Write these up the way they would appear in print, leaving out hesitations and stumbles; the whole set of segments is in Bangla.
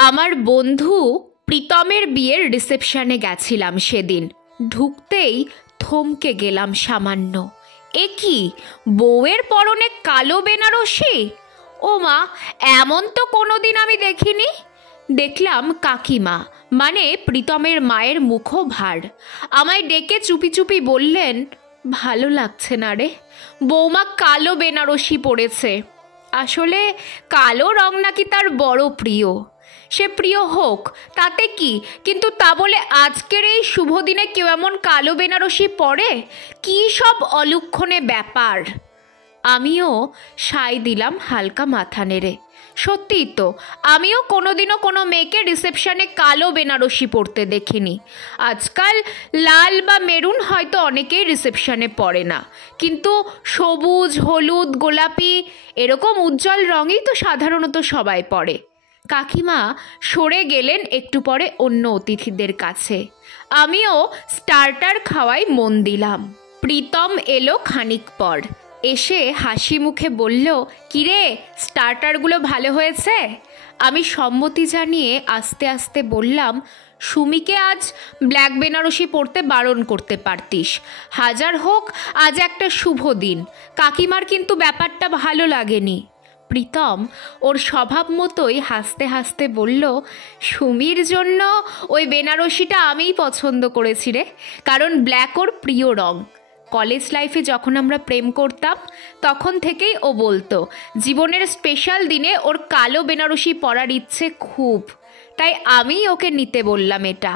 আমার বন্ধু প্রীতমের বিয়ের রিসেপশনে গেছিলাম সেদিন। ঢুকতেই থমকে গেলাম সামান্য। এ কি, বউয়ের পরনে কালো বেনারসি! ও মা, এমন তো কোনোদিন আমি দেখিনি। দেখলাম কাকিমা, মানে প্রীতমের মায়ের মুখভার। আমায় ডেকে চুপি চুপি বললেন, ভালো লাগছে না রে, বৌমা কালো বেনারসি পরেছে। আসলে কালো রং নাকি তার বড় প্রিয়। সে প্রিয় হোক, তাতে কি, কিন্তু তা বলে আজকের এই শুভ দিনে কেউ এমন কালো বেনারসি পরে? কী সব অলক্ষণে ব্যাপার! আমিও সায় দিলাম হালকা মাথা নেড়ে। সত্যিই তো, আমিও কোনোদিনও কোনো মেয়েকে রিসেপশনে কালো বেনারসি পরতে দেখিনি। আজকাল লাল বা মেরুন হয়তো অনেকেই রিসেপশনে পরে না, কিন্তু সবুজ, হলুদ, গোলাপি এরকম উজ্জ্বল রঙই তো সাধারণত সবাই পরে। কাকিমা সরে গেলেন একটু পরে অন্য অতিথিদের কাছে। আমিও স্টার্টার খাওয়াই মন দিলাম। প্রীতম এলো খানিক পর। এসে হাসি মুখে বলল, কিরে, স্টার্টারগুলো ভালো হয়েছে? আমি সম্মতি জানিয়ে আস্তে আস্তে বললাম, সুমিকে আজ ব্ল্যাক বেনারসি পরতে বারণ করতে পারতিস। হাজার হোক আজ একটা শুভ দিন। কাকিমার কিন্তু ব্যাপারটা ভালো লাগেনি। প্রীতম ওর স্বভাব মতোই হাসতে হাসতে বলল, সুমির জন্য ওই বেনারসিটা আমিই পছন্দ করেছি রে, কারণ ব্ল্যাক ওর প্রিয় রং। কলেজ লাইফে যখন আমরা প্রেম করতাম তখন থেকেই ও বলতো জীবনের স্পেশাল দিনে ওর কালো বেনারসি পরার ইচ্ছে খুব। তাই আমি ওকে নিতে বললাম এটা,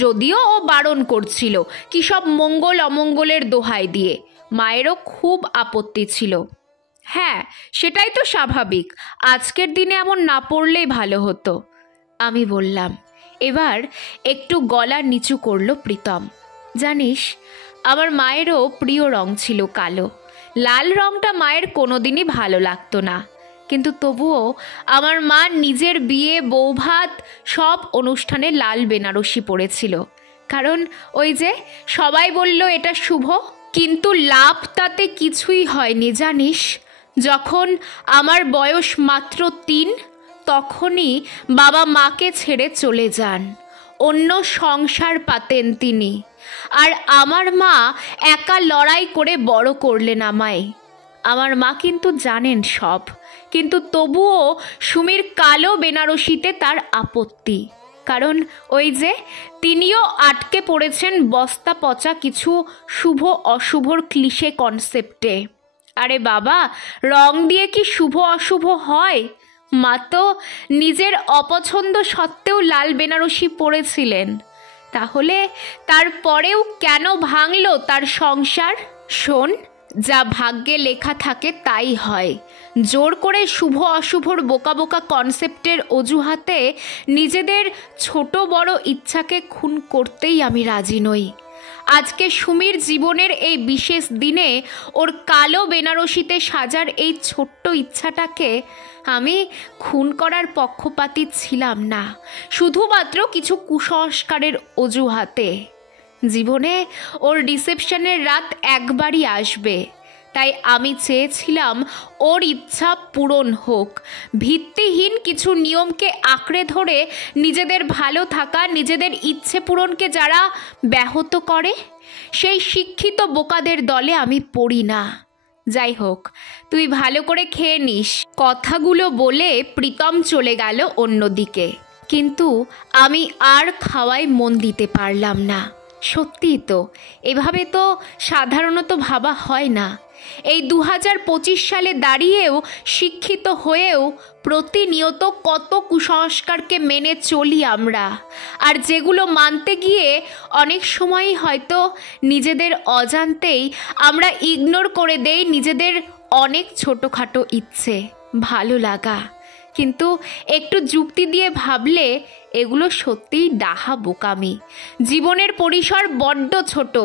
যদিও ও বারণ করছিল, কি সব মঙ্গল অমঙ্গলের দোহাই দিয়ে। মায়েরও খুব আপত্তি ছিল। হ্যাঁ, সেটাই তো স্বাভাবিক, আজকের দিনে এমন না পড়লেই ভালো হতো, আমি বললাম। এবার একটু গলা নিচু করলো প্রীতম। জানিস, আমার মায়েরও প্রিয় রং ছিল কালো। লাল রংটা মায়ের কোনোদিনই ভালো লাগতো না, কিন্তু তবুও আমার মা নিজের বিয়ে, বৌভাত সব অনুষ্ঠানে লাল বেনারসি পরেছিল। কারণ ওই যে সবাই বলল এটা শুভ। কিন্তু লাভ তাতে কিছুই হয়নি জানিস। যখন আমার বয়স মাত্র 3, তখনই বাবা মাকে ছেড়ে চলে যান। অন্য সংসার পাতেন তিনি। আর আমার মা একা লড়াই করে বড় করলেন আমায়। আমার মা কিন্তু জানেন সব, কিন্তু তবুও সুমির কালো বেনারসিতে তার আপত্তি। কারণ ওই যে তিনিও আটকে পড়েছেন বস্তা পচা কিছু শুভ অশুভর ক্লিশে কনসেপ্টে। আরে বাবা, রং দিয়ে কি শুভ অশুভ হয়? মা তো নিজের অপছন্দ সত্ত্বেও লাল বেনারসি পরেছিলেন। তাহলে তারপরেও কেন ভাঙল তার সংসার? শোন, যা ভাগ্যে লেখা থাকে তাই হয়। জোর করে শুভ অশুভর বোকা বোকা কনসেপ্টের অজুহাতে নিজেদের ছোট বড় ইচ্ছাকে খুন করতেই আমি রাজি নই। আজকে সুমির জীবনের এই বিশেষ দিনে ওর কালো বেনারসিতে সাজার এই ছোট্ট ইচ্ছাটাকে আমি খুন করার পক্ষপাতী ছিলাম না, শুধুমাত্র কিছু কুসংস্কারের অজুহাতে। জীবনে ওর রিসেপশনের রাত একবারই আসবে, তাই আমি চেয়েছিলাম ওর ইচ্ছা পূরণ হোক। ভিত্তিহীন কিছু নিয়মকে আঁকড়ে ধরে নিজেদের ভালো থাকা, নিজেদের ইচ্ছে পূরণকে যারা ব্যাহত করে, সেই শিক্ষিত বোকাদের দলে আমি পড়ি না। যাই হোক, তুই ভালো করে খেয়ে নিস। কথাগুলো বলে প্রীতম চলে গেল অন্যদিকে। কিন্তু আমি আর খাওয়ায় মন দিতে পারলাম না। সত্যিই তো, এভাবে তো সাধারণত ভাবা হয় না। এই 2025 সালে দাঁড়িয়েও, শিক্ষিত হয়েও প্রতিনিয়ত কত কুসংস্কারকে মেনে চলি আমরা, আর যেগুলো মানতে গিয়ে অনেক সময়ই হয়তো নিজেদের অজান্তেই আমরা ইগনোর করে দেই নিজেদের অনেক ছোটোখাটো ইচ্ছে, ভালো লাগা। কিন্তু একটু যুক্তি দিয়ে ভাবলে এগুলো সত্যিই ডাহা বোকামি। জীবনের পরিসর বড্ড ছোট।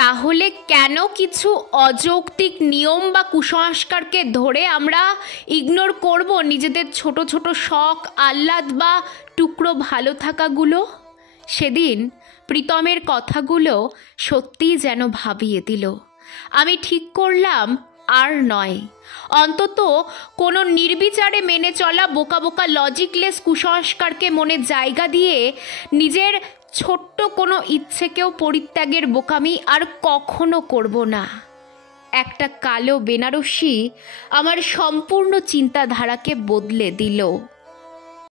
তাহলে কেন কিছু অযৌক্তিক নিয়ম বা কুসংস্কারকে ধরে আমরা ইগনোর করব নিজেদের ছোট ছোট শখ, আহ্লাদ বা টুকরো ভালো থাকাগুলো? সেদিন প্রীতমের কথাগুলো সত্যিই যেন ভাবিয়ে দিল। আমি ঠিক করলাম আর নয়। অন্তত কোনো নির্বিচারে মেনে চলা বোকা বোকা লজিকলেস কুসংস্কারকে মনে জায়গা দিয়ে নিজের ছোট্ট কোনো ইচ্ছেকেও পরিত্যাগের বোকামি আর কখনো করব না। একটা কালো বেনারসি আমার সম্পূর্ণ চিন্তাধারাকে বদলে দিল।